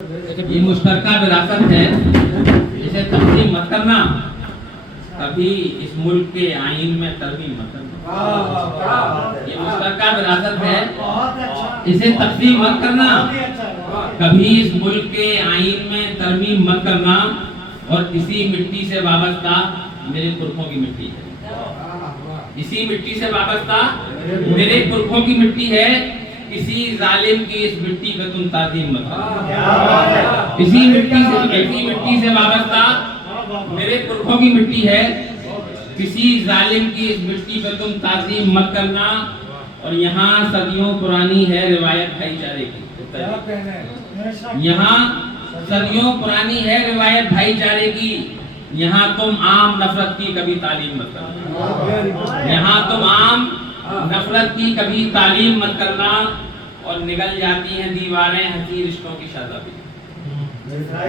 یہ مشترکہ وراثت ہے، اسے تقسیم مت کرنا، کبھی اس ملک کے آئین میں ترمیم مت کرنا۔ یہ مشترکہ وراثت ہے، اسے تقسیم مت کرنا، کبھی اس ملک کے آئین میں ترمیم مت کرنا، اور اسی مٹی سے وابستہ میرے پرکھوں کی مٹی ہے، اسی مٹی سے وابستہ میرے پرکھوں کی مٹی ہے، کسی ظالم کی اس مٹی پہ تم تعظیم مت کرو۔ اسی مٹی سے وابستہ میرے پرکھوں کی مٹی ہے، کسی ظالم کی اس مٹی پہ تم تعظیم مت کرنا۔ اور یہاں صدیوں پرانی ہے روایت بھائی چارے کی، یہاں صدیوں پرانی ہے روایت بھائی چارے کی، یہاں تم عام نفرت کی کبھی تعلیم مت کرنا، یہاں تم عام نفرت کی کبھی تعلیم مت کرنا۔ اور نگل جاتی ہیں دیواریں حسین رشتوں کی شادابی،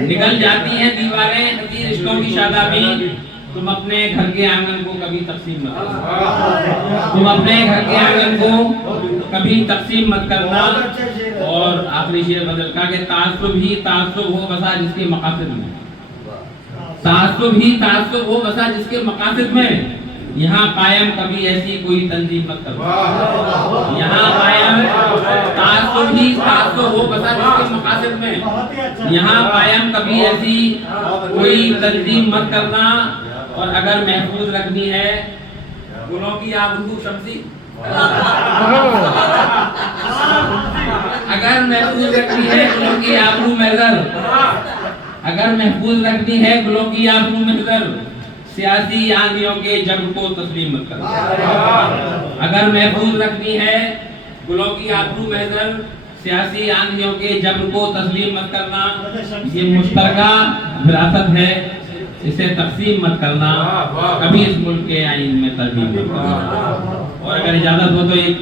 نگل جاتی ہیں دیواریں حسین رشتوں کی شادابی، تم اپنے گھر کے آنگن کو کبھی تقسیم مت کرنا، تم اپنے گھر کے آنگن کو کبھی تقسیم مت کرنا۔ اور آخری شعر بدل کا کہ تعصب ہی تعصب ہو بسا جس کے مقاصد میں، تعصب ہی تعصب ہو بسا جس کے مقاصد میں، یہاں قائم کبھی ایسی کوئی تنظیم مت کرنا، یہاں قائم تعصب ہی تعصب ہو بسا جس کے مقاصد میں، یہاں قائم کبھی ایسی کوئی تنظیم مت کرنا۔ اور اگر محفوظ رکھنی ہے گلوں کی آبرو شمسی، اگر محفوظ رکھنی ہے گلوں کی آبرو محضر، اگر محفوظ رکھنی ہے گلوں کی آبرو محضر، سیاسی آندھیوں کے جبر کو تسلیم مت کرنا، اگر محفوظ رکھنی ہے گلوں کی آبرو محضر، سیاسی آندھیوں کے جبر کو تسلیم مت کرنا۔ یہ مشترکہ وراثت ہے، اسے تقسیم مت کرنا، کبھی اس ملک کے آئین میں ترمیم مت کرنا۔ اور اگر اجازت ہو تو ایک